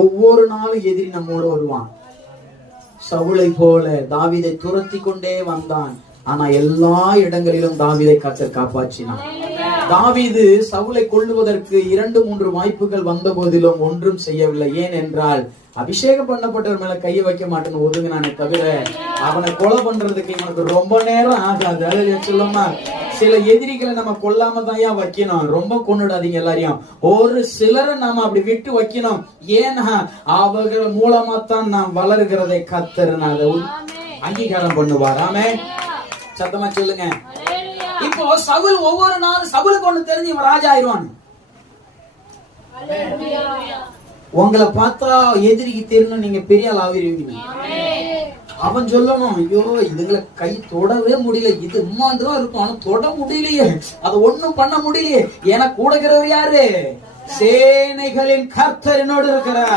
ஒவ்வொரு நாளும் எதிரி நம்மோட வருவான். சவுலை போல தாவீதை துரத்தி கொண்டே வந்தான். ஆனா எல்லா இடங்களிலும் தாவீதை கர்த்தர் காப்பாற்றினான். தாவீது சவுலை கொல்லுவதற்கு 2-3 வாய்ப்புகள் வந்த போதிலும் ஒன்றும் செய்யவில்லை. ஏன் என்றால் அபிஷேகம் பண்ணப்பட்டவர் மேல கையை வைக்க மாட்டேன்னு ஒதுங்கினானே தவிர அவனை கொலை பண்றதுக்கு இவனுக்கு ரொம்ப நேரம் ஆகாது. அதை சொல்லுமா, சில எதிரிகளை நம்ம கொல்லாம தான் வைக்கணும். ரொம்ப கொண்டுடாதீங்க எல்லாரையும். ஒரு சிலரை நாம அப்படி விட்டு வைக்கணும். ஏன்னா அவர்கள் மூலமா தான் நாம் வளர்கிறதை கர்த்தர் அங்கீகாரம் பண்ணுவார். ஆமென். சத்தமா சொல்லுங்க. இப்போ சவுல் ஒவ்வொரு நாளும் சவுலுக்கு ஒண்ணு தெரிஞ்சு இவன் ராஜா ஆயிடுவான். உங்களை பார்த்தா எதிரிக்கு தெரியணும், நீங்க பெரிய ஆள் ஆகிருவீங்க. அவன் சொல்லணும், ஐயோ இதுகளை கை தொடவே முடியல, இது உம்மாந்துதான் இருக்கும், ஆனா தொட முடியலையே, அதை ஒண்ணும் பண்ண முடியலையே. என கூடகிறவர் யாரு? சேனைகளின் கர்த்தர் என்னோடு இருக்கிறார்.